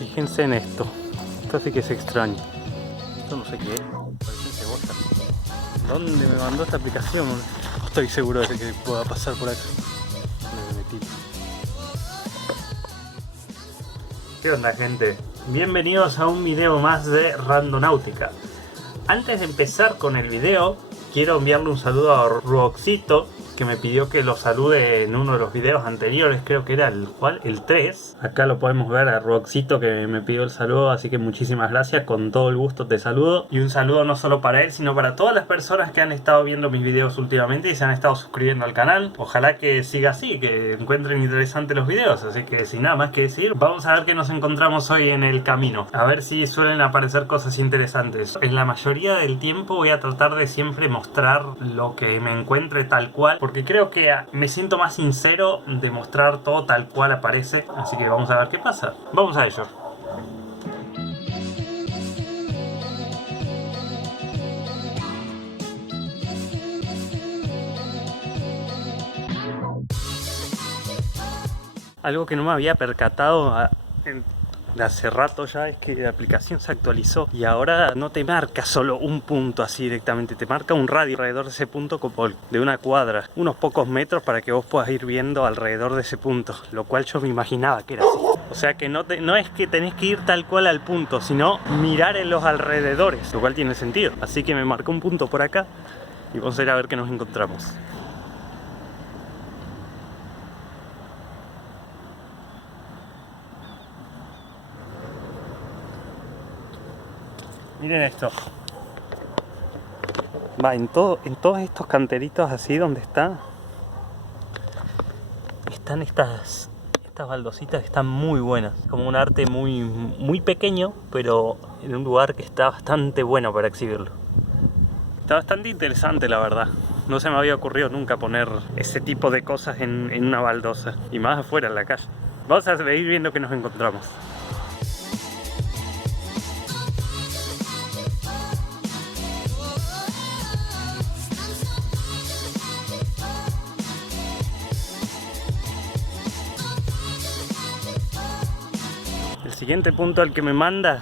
Fíjense en esto. Esto sí que es extraño. Esto no sé qué es. Parece cebolla. ¿Dónde me mandó esta aplicación? No estoy seguro de que pueda pasar por acá. Me metí. ¿Qué onda, gente? Bienvenidos a un video más de Randonáutica. Antes de empezar con el video, quiero enviarle un saludo a Roxito, que me pidió que lo salude en uno de los videos anteriores, creo que era el 3. Acá lo podemos ver a Roxito, que me pidió el saludo, así que muchísimas gracias, con todo el gusto te saludo. Y un saludo no solo para él, sino para todas las personas que han estado viendo mis videos últimamente y se han estado suscribiendo al canal. Ojalá que siga así, que encuentren interesantes los videos, así que sin nada más que decir, vamos a ver qué nos encontramos hoy en el camino. A ver si suelen aparecer cosas interesantes. En la mayoría del tiempo voy a tratar de siempre mostrar lo que me encuentre tal cual, porque creo que me siento más sincero de mostrar todo tal cual aparece, así que vamos a ver qué pasa. Vamos a ello. Algo que no me había percatado de hace rato ya es que la aplicación se actualizó y ahora no te marca solo un punto así directamente, te marca un radio alrededor de ese punto como de una cuadra, unos pocos metros para que vos puedas ir viendo alrededor de ese punto, lo cual yo me imaginaba que era así. O sea que no es que tenés que ir tal cual al punto, sino mirar en los alrededores, lo cual tiene sentido. Así que me marcó un punto por acá y vamos a ir a ver qué nos encontramos. Miren esto. Va, en todos estos canteritos así donde están estas baldositas que están muy buenas. Como un arte muy pequeño, pero en un lugar que está bastante bueno para exhibirlo. Está bastante interesante, la verdad. No se me había ocurrido nunca poner ese tipo de cosas en una baldosa. Y más afuera, en la calle. Vamos a ir viendo qué nos encontramos. El siguiente punto al que me manda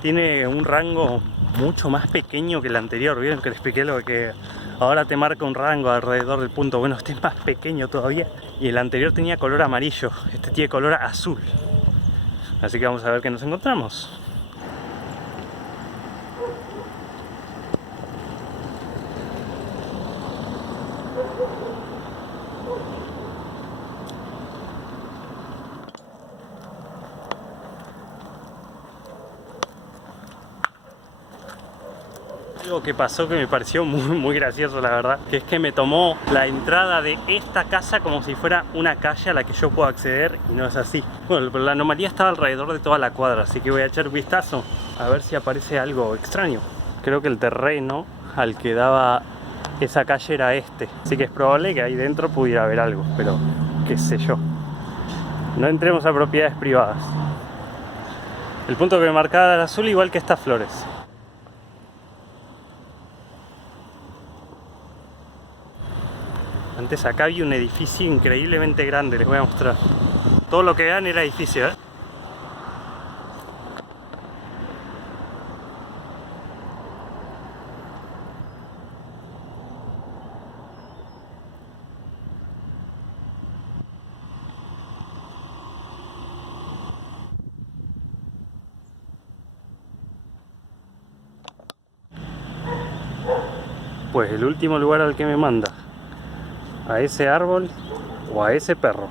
tiene un rango mucho más pequeño que el anterior. Vieron que les expliqué lo que ahora te marca un rango alrededor del punto. Bueno, este es más pequeño todavía y el anterior tenía color amarillo, este tiene color azul. Así que vamos a ver qué nos encontramos. Algo que pasó que me pareció muy gracioso, la verdad, que es que me tomó la entrada de esta casa como si fuera una calle a la que yo puedo acceder y no es así. Bueno, pero la anomalía estaba alrededor de toda la cuadra, así que voy a echar un vistazo a ver si aparece algo extraño. Creo que el terreno al que daba esa calle era este, así que es probable que ahí dentro pudiera haber algo, pero qué sé yo. No entremos a propiedades privadas. El punto que me marcaba era azul, igual que estas flores. Antes acá había un edificio increíblemente grande, les voy a mostrar. Todo lo que vean era edificio, ¿eh? Pues el último lugar al que me manda, a ese árbol o a ese perro.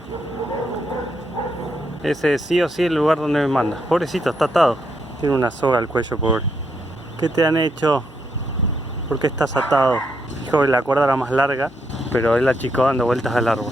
Ese sí o sí el lugar donde me manda. Pobrecito, está atado. Tiene una soga al cuello, pobre. ¿Qué te han hecho? ¿Por qué estás atado? Dijo que la cuerda era más larga, pero él achicó dando vueltas al árbol.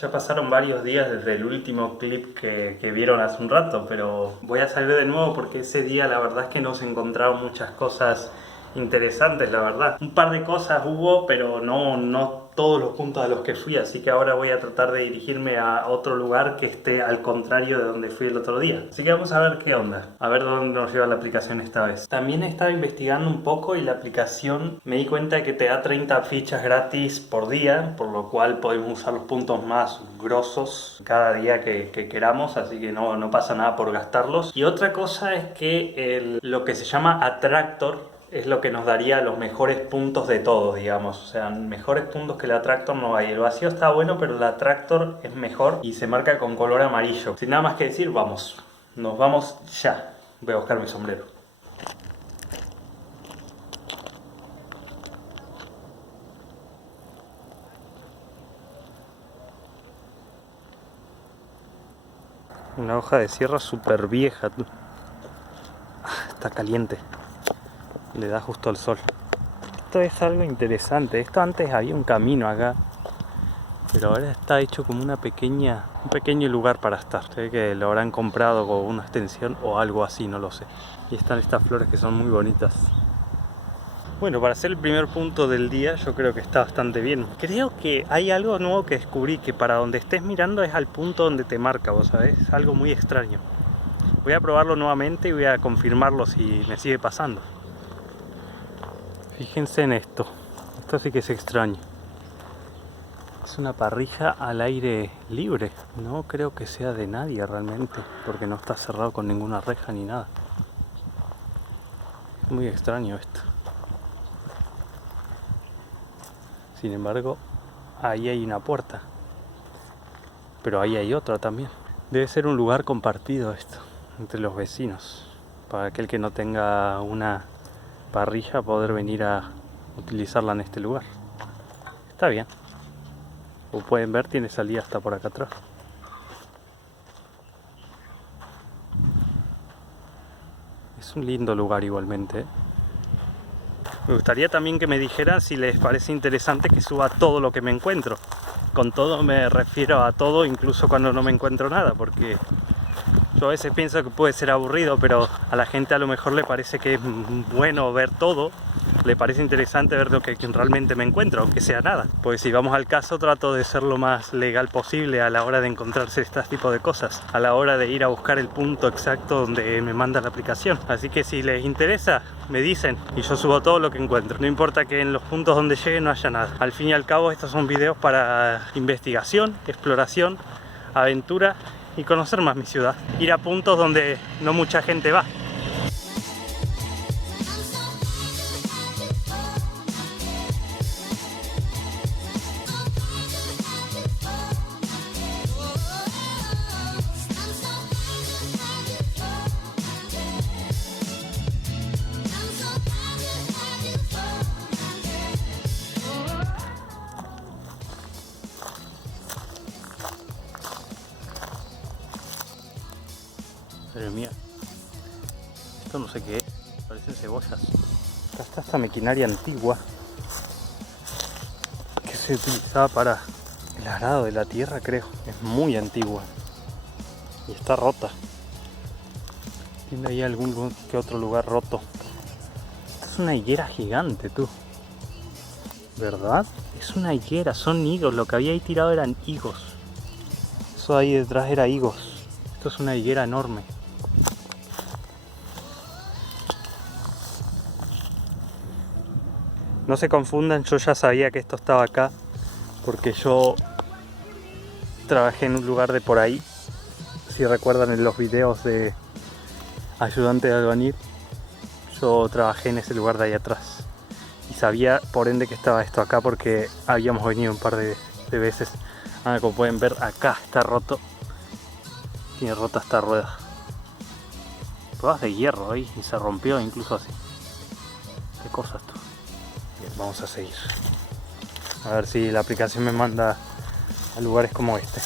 Ya pasaron varios días desde el último clip que vieron hace un rato, pero voy a salir de nuevo porque ese día la verdad es que no se encontraron muchas cosas interesantes, la verdad. Un par de cosas hubo, pero no todos los puntos a los que fui, así que ahora voy a tratar de dirigirme a otro lugar que esté al contrario de donde fui el otro día. Así que vamos a ver qué onda, a ver dónde nos lleva la aplicación esta vez. También estaba investigando un poco y la aplicación me di cuenta de que te da 30 fichas gratis por día, por lo cual podemos usar los puntos más grosos cada día que queramos, así que no pasa nada por gastarlos. Y otra cosa es que lo que se llama Attractor es lo que nos daría los mejores puntos de todo, digamos. O sea, mejores puntos que el Attractor no hay. El vacío está bueno, pero el Attractor es mejor y se marca con color amarillo. Sin nada más que decir, vamos. Nos vamos ya. Voy a buscar mi sombrero. Una hoja de sierra súper vieja. Está caliente. Le da justo el sol. Esto es algo interesante. Esto antes había un camino acá, pero ahora está hecho como un pequeño lugar para estar. Se ve que lo habrán comprado con una extensión o algo así, no lo sé. Y están estas flores que son muy bonitas. Bueno, para ser el primer punto del día yo creo que está bastante bien. Creo que hay algo nuevo que descubrí, que para donde estés mirando es al punto donde te marca, vos sabés. Es algo muy extraño. Voy a probarlo nuevamente y voy a confirmarlo si me sigue pasando. Fíjense en esto. Esto sí que es extraño. Es una parrilla al aire libre. No creo que sea de nadie realmente, porque no está cerrado con ninguna reja ni nada. Es muy extraño esto. Sin embargo, ahí hay una puerta. Pero ahí hay otra también. Debe ser un lugar compartido esto, entre los vecinos. Para aquel que no tenga una parrilla, poder venir a utilizarla en este lugar. Está bien. Como pueden ver, tiene salida hasta por acá atrás. Es un lindo lugar igualmente, ¿eh? Me gustaría también que me dijeran si les parece interesante que suba todo lo que me encuentro. Con todo me refiero a todo, incluso cuando no me encuentro nada, porque yo a veces pienso que puede ser aburrido, pero a la gente a lo mejor le parece que es bueno ver todo, le parece interesante ver lo que realmente me encuentro, aunque sea nada. Pues si vamos al caso, trato de ser lo más legal posible a la hora de encontrarse este tipo de cosas, a la hora de ir a buscar el punto exacto donde me manda la aplicación. Así que si les interesa, me dicen y yo subo todo lo que encuentro. No importa que en los puntos donde llegue no haya nada. Al fin y al cabo, estos son videos para investigación, exploración, aventura y conocer más mi ciudad. Ir a puntos donde no mucha gente va. Madre mía, esto no sé qué es, parecen cebollas. Acá está esta maquinaria antigua que se utilizaba para el arado de la tierra, creo. Es muy antigua y está rota. Tiene ahí algún que otro lugar roto. Esta es una higuera gigante, tú. ¿Verdad? Es una higuera, son higos. Lo que había ahí tirado eran higos. Eso ahí detrás era higos. Esto es una higuera enorme. No se confundan, yo ya sabía que esto estaba acá porque yo trabajé en un lugar de por ahí. Si recuerdan en los videos de ayudante de albañil, yo trabajé en ese lugar de ahí atrás. Y sabía por ende que estaba esto acá porque habíamos venido un par de veces. Como pueden ver, acá está roto. Tiene rota esta rueda. Pruebas de hierro ahí y se rompió incluso así. ¿Qué cosas tú? Bien, vamos a seguir. A ver si la aplicación me manda a lugares como este.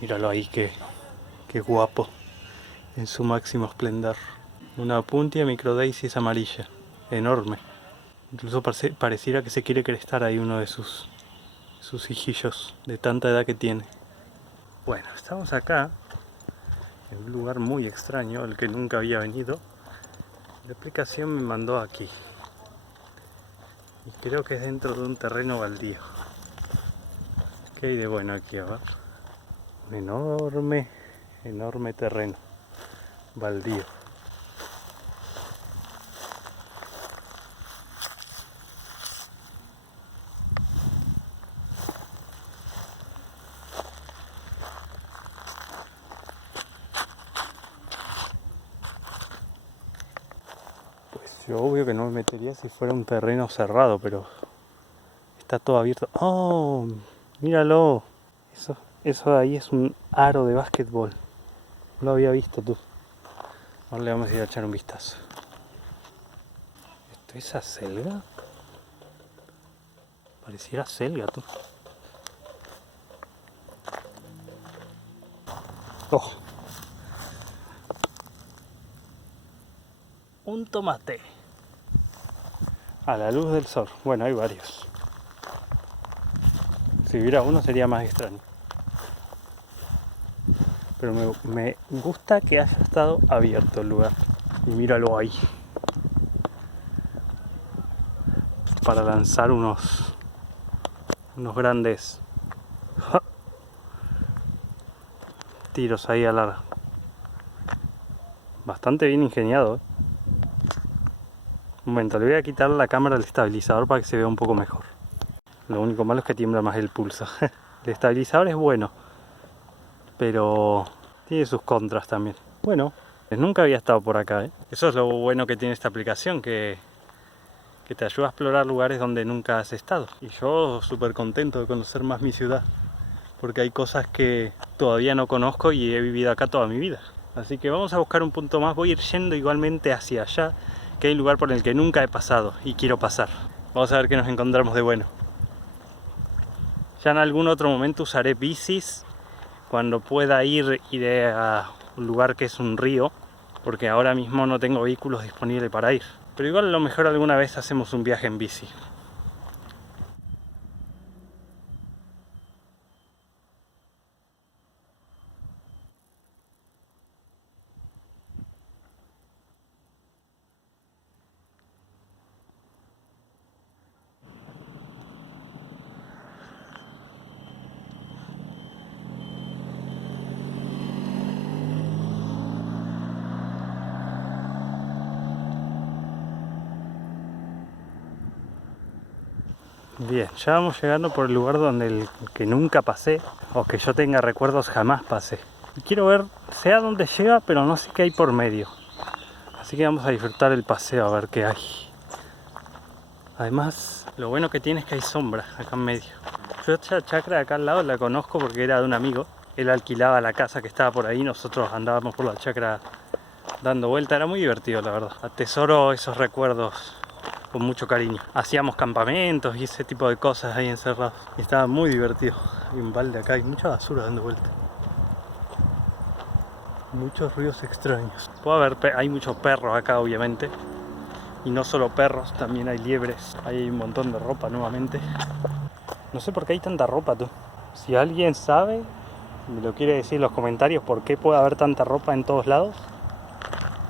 Míralo ahí, qué guapo. En su máximo esplendor. Una Puntia Microdaisis amarilla. Enorme. Incluso pareciera que se quiere crestar ahí uno de sus hijillos. De tanta edad que tiene. Bueno, estamos acá. En un lugar muy extraño, al que nunca había venido. La aplicación me mandó aquí. Y creo que es dentro de un terreno baldío. ¿Qué hay de bueno aquí? A ver. Un enorme terreno baldío. Pues yo obvio que no me metería si fuera un terreno cerrado, pero está todo abierto. ¡Oh! Míralo. Eso de ahí es un aro de básquetbol. No lo había visto tú. Ahora le vamos a ir a echar un vistazo. ¿Esto es acelga? Pareciera acelga, tú. ¡Oh! Un tomate. A la luz del sol. Bueno, hay varios. Si hubiera uno sería más extraño. Pero me gusta que haya estado abierto el lugar. Y míralo ahí. Para lanzar unos grandes tiros ahí al ara. Bastante bien ingeniado, ¿eh? Un momento, le voy a quitar la cámara al estabilizador para que se vea un poco mejor. Lo único malo es que tiembla más el pulso. El estabilizador es bueno, pero tiene sus contras también. Bueno, nunca había estado por acá, ¿eh? Eso es lo bueno que tiene esta aplicación, que te ayuda a explorar lugares donde nunca has estado. Y yo súper contento de conocer más mi ciudad, porque hay cosas que todavía no conozco y he vivido acá toda mi vida. Así que vamos a buscar un punto más. Voy a ir yendo igualmente hacia allá, que hay un lugar por el que nunca he pasado y quiero pasar. Vamos a ver qué nos encontramos de bueno. Ya en algún otro momento usaré bicis cuando pueda iré a un lugar que es un río, porque ahora mismo no tengo vehículos disponibles para ir. Pero igual a lo mejor alguna vez hacemos un viaje en bici. Bien, ya vamos llegando por el lugar donde el que nunca pasé, o que yo tenga recuerdos jamás pasé. Y quiero ver, sé a dónde llega, pero no sé qué hay por medio. Así que vamos a disfrutar el paseo a ver qué hay. Además, lo bueno que tiene es que hay sombra acá en medio. Yo esta chacra de acá al lado la conozco porque era de un amigo. Él alquilaba la casa que estaba por ahí, nosotros andábamos por la chacra dando vuelta. Era muy divertido, la verdad. Atesoro esos recuerdos con mucho cariño. Hacíamos campamentos y ese tipo de cosas ahí encerrados. Y estaba muy divertido. Hay un balde acá, hay mucha basura dando vuelta. Muchos ruidos extraños. Hay muchos perros acá, obviamente. Y no solo perros, también hay liebres. Ahí hay un montón de ropa nuevamente. No sé por qué hay tanta ropa, tú. Si alguien sabe, me lo quiere decir en los comentarios por qué puede haber tanta ropa en todos lados,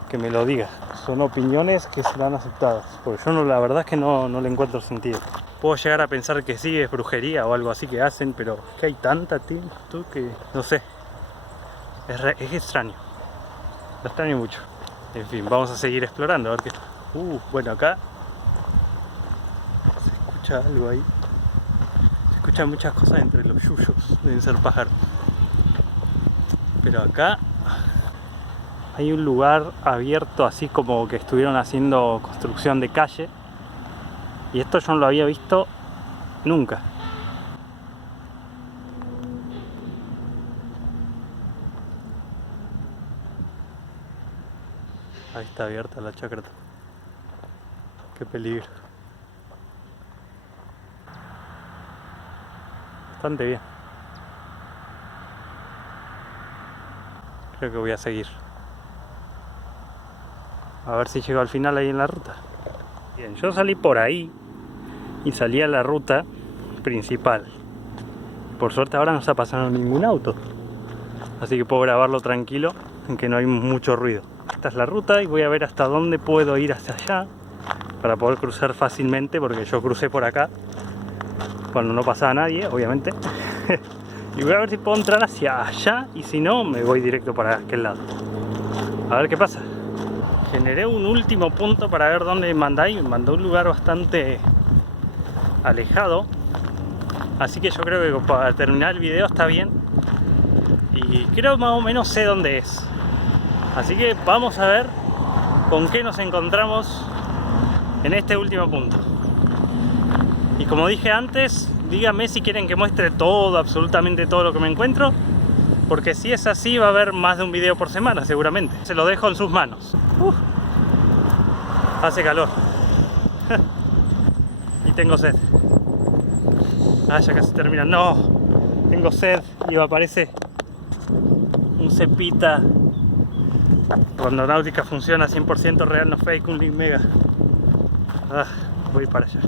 que me lo diga. Son opiniones que serán aceptadas, porque yo la verdad es que no le encuentro sentido. Puedo llegar a pensar que sí, es brujería o algo así que hacen, pero es que hay tanta, tío, tú, que no sé. Es extraño. Lo extraño mucho. En fin, vamos a seguir explorando a ver qué. Bueno, acá se escucha algo ahí. Se escuchan muchas cosas entre los yuyos. Deben ser pájaros. Pero acá hay un lugar abierto, así como que estuvieron haciendo construcción de calle. Y esto yo no lo había visto nunca. Ahí está abierta la chacra. Qué peligro. Bastante bien. Creo que voy a seguir. A ver si llego al final ahí en la ruta. Bien, yo salí por ahí y salí a la ruta principal. Por suerte ahora no está pasando ningún auto, así que puedo grabarlo tranquilo, en que no hay mucho ruido. Esta es la ruta y voy a ver hasta dónde puedo ir hacia allá para poder cruzar fácilmente, porque yo crucé por acá cuando no pasaba nadie, obviamente. Y voy a ver si puedo entrar hacia allá, y si no, me voy directo para aquel lado. A ver qué pasa. Generé un último punto para ver dónde me mandáis. Me mandó un lugar bastante alejado, así que yo creo que para terminar el video está bien. Y creo más o menos sé dónde es. Así que vamos a ver con qué nos encontramos en este último punto. Y como dije antes, díganme si quieren que muestre todo, absolutamente todo lo que me encuentro, porque si es así va a haber más de un video por semana seguramente. Se lo dejo en sus manos. Hace calor. Y tengo sed. Ah, ya casi termina. No, tengo sed y me aparece un cepita. Randonáutica funciona 100% real, no fake, un link mega. Ah, voy para allá.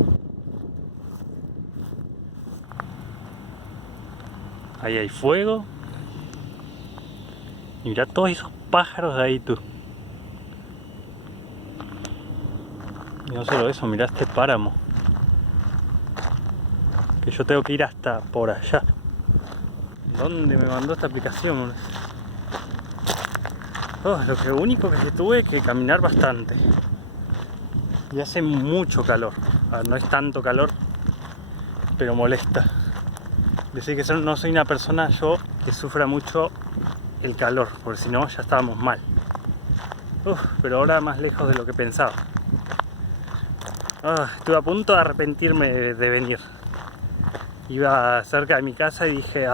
Ahí hay fuego. Y mirá todos esos pájaros de ahí, tú. Y no solo eso, mirá este páramo. Que yo tengo que ir hasta por allá. ¿Dónde me mandó esta aplicación? Lo único que tuve que caminar bastante. Y hace mucho calor. No es tanto calor, pero molesta. Decir que no soy una persona yo que sufra mucho el calor, porque si no ya estábamos mal. Pero ahora más lejos de lo que pensaba. Estuve a punto de arrepentirme de venir. Iba cerca de mi casa y dije,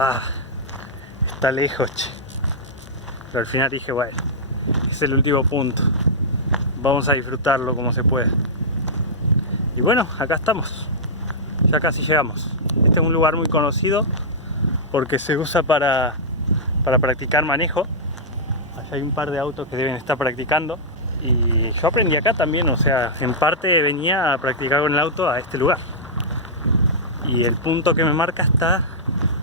está lejos, che. Pero al final dije, bueno, es el último punto. Vamos a disfrutarlo como se puede. Y bueno, acá estamos. Ya casi llegamos. Este es un lugar muy conocido porque se usa para practicar manejo. Allá hay un par de autos que deben estar practicando. Y yo aprendí acá también, o sea, en parte venía a practicar con el auto a este lugar. Y el punto que me marca está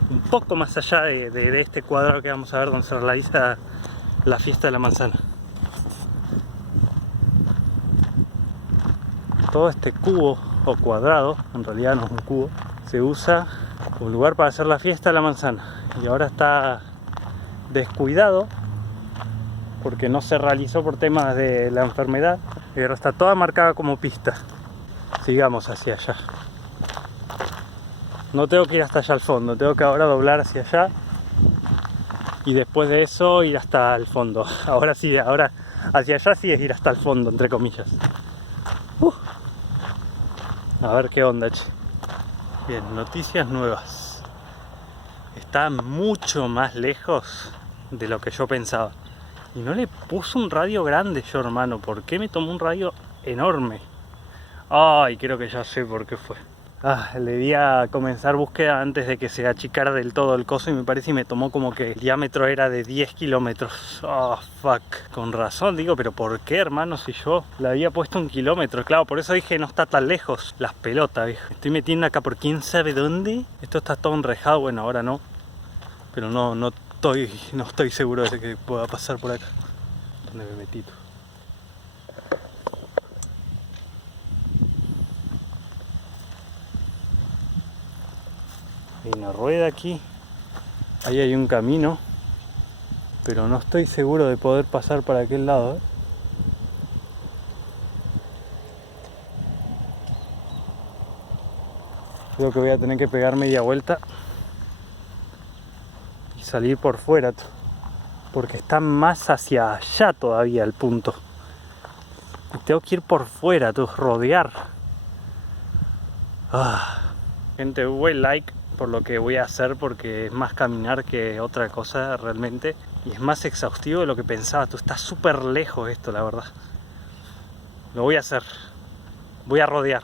un poco más allá de este cuadrado que vamos a ver donde se realiza la fiesta de la manzana. Todo este cubo o cuadrado, en realidad no es un cubo, se usa como lugar para hacer la fiesta de la manzana. Y ahora está descuidado porque no se realizó por temas de la enfermedad, pero está toda marcada como pista. Sigamos hacia allá. No tengo que ir hasta allá al fondo, tengo que ahora doblar hacia allá y después de eso ir hasta el fondo. Ahora sí, ahora hacia allá sí es ir hasta el fondo, entre comillas. A ver qué onda, che. Bien, noticias nuevas. Está mucho más lejos de lo que yo pensaba. Y no le puse un radio grande yo, hermano. ¿Por qué me tomó un radio enorme? Ay, creo que ya sé por qué fue. Le di a comenzar búsqueda antes de que se achicara del todo el coso y me parece que me tomó como que el diámetro era de 10 kilómetros. Fuck. Con razón, digo, pero ¿por qué, hermano? Si yo le había puesto 1 kilómetro. Claro, por eso dije no está tan lejos. Las pelotas, viejo. Me estoy metiendo acá por quién sabe dónde. Esto está todo enrejado, bueno, ahora no. Pero no estoy seguro de que pueda pasar por acá. ¿Dónde me metí tú? Hay una rueda aquí. Ahí hay un camino. Pero no estoy seguro de poder pasar para aquel lado, Creo que voy a tener que pegar media vuelta y salir por fuera, porque está más hacia allá todavía el punto. Y tengo que ir por fuera, rodear. Gente, buen like por lo que voy a hacer, porque es más caminar que otra cosa realmente. Y es más exhaustivo de lo que pensaba. Está súper lejos esto, la verdad. Lo voy a hacer. Voy a rodear.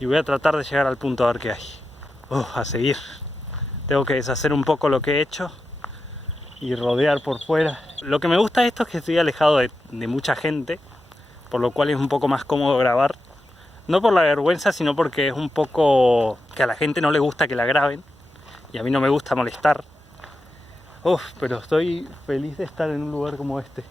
Y voy a tratar de llegar al punto a ver qué hay. A seguir. Tengo que deshacer un poco lo que he hecho. y rodear por fuera. Lo que me gusta de esto es que estoy alejado de mucha gente, por lo cual es un poco más cómodo grabar. No por la vergüenza, sino porque es un poco que a la gente no le gusta que la graben y a mí no me gusta molestar. Pero estoy feliz de estar en un lugar como este.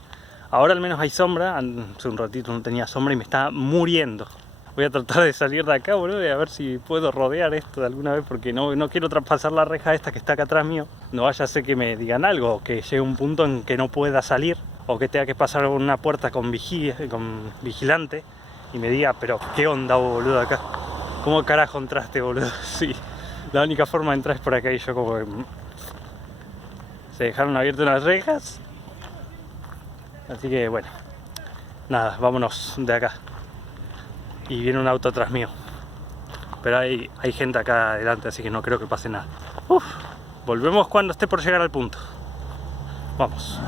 Ahora al menos hay sombra. Hace un ratito no tenía sombra y me estaba muriendo. Voy a tratar de salir de acá, boludo, y a ver si puedo rodear esto de alguna vez, porque no quiero traspasar la reja esta que está acá atrás mío. No vaya a ser que me digan algo, o que llegue un punto en que no pueda salir, o que tenga que pasar una puerta con vigilante y me diga, pero ¿qué onda, boludo, acá? ¿Cómo carajo entraste, boludo? Sí, la única forma de entrar es por acá y yo como que... Se dejaron abiertas las rejas. Así que bueno, nada, vámonos de acá. Y viene un auto atrás mío. Pero hay gente acá adelante, así que no creo que pase nada. Volvemos cuando esté por llegar al punto. Vamos.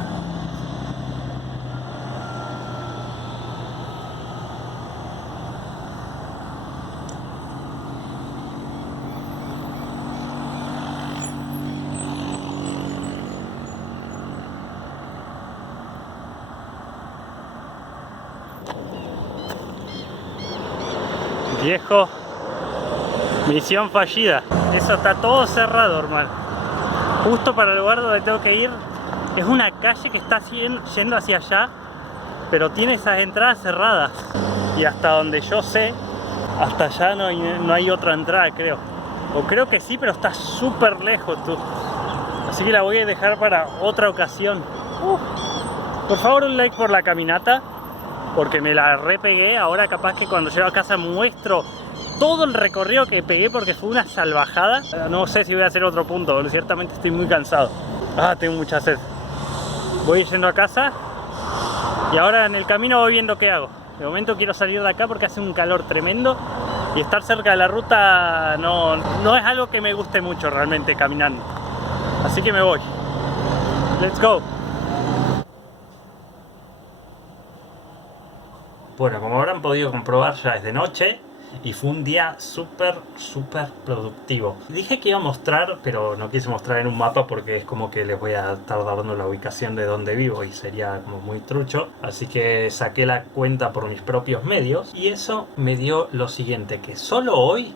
Viejo, misión fallida. Eso está todo cerrado, hermano. Justo para el lugar donde tengo que ir. Es una calle que está yendo hacia allá, pero tiene esas entradas cerradas. Y hasta donde yo sé, hasta allá no hay otra entrada, creo. O creo que sí, pero está súper lejos, tú. Así que la voy a dejar para otra ocasión. Por favor, un like por la caminata, porque me la repegué. Ahora capaz que cuando llego a casa muestro todo el recorrido que pegué, porque fue una salvajada. No sé si voy a hacer otro punto, pero ciertamente estoy muy cansado. Tengo mucha sed. Voy yendo a casa y ahora en el camino voy viendo qué hago. De momento quiero salir de acá porque hace un calor tremendo y estar cerca de la ruta no es algo que me guste mucho realmente caminando. Así que me voy. Let's go. Bueno, como habrán podido comprobar, ya es de noche y fue un día súper productivo. Dije que iba a mostrar, pero no quise mostrar en un mapa porque es como que les voy a estar dando la ubicación de donde vivo y sería como muy trucho. Así que saqué la cuenta por mis propios medios y eso me dio lo siguiente, que solo hoy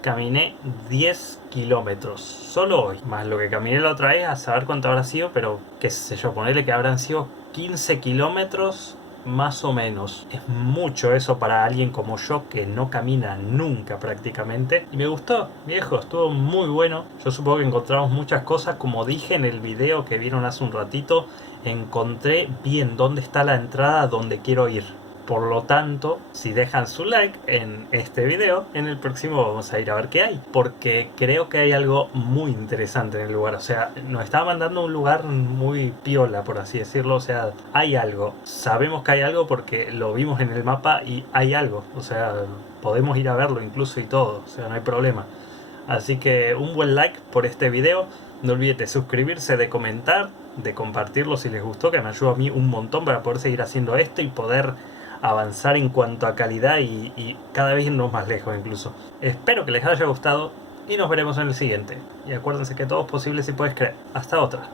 caminé 10 kilómetros, solo hoy, más lo que caminé la otra vez, a saber cuánto habrá sido, pero qué sé yo, ponerle que habrán sido 15 kilómetros más o menos. Es mucho eso para alguien como yo que no camina nunca prácticamente. Y me gustó, viejo, estuvo muy bueno. Yo supongo que encontramos muchas cosas. Como dije en el video que vieron hace un ratito, encontré bien dónde está la entrada donde quiero ir. Por lo tanto, si dejan su like en este video, en el próximo vamos a ir a ver qué hay. Porque creo que hay algo muy interesante en el lugar. O sea, nos está mandando a un lugar muy piola, por así decirlo. O sea, hay algo. Sabemos que hay algo porque lo vimos en el mapa y hay algo. O sea, podemos ir a verlo incluso y todo. O sea, no hay problema. Así que un buen like por este video. No olviden de suscribirse, de comentar, de compartirlo si les gustó, que me ayuda a mí un montón para poder seguir haciendo esto y poder avanzar en cuanto a calidad y cada vez irnos más lejos incluso. Espero que les haya gustado y nos veremos en el siguiente. Y acuérdense que todo es posible si puedes creer. Hasta otra.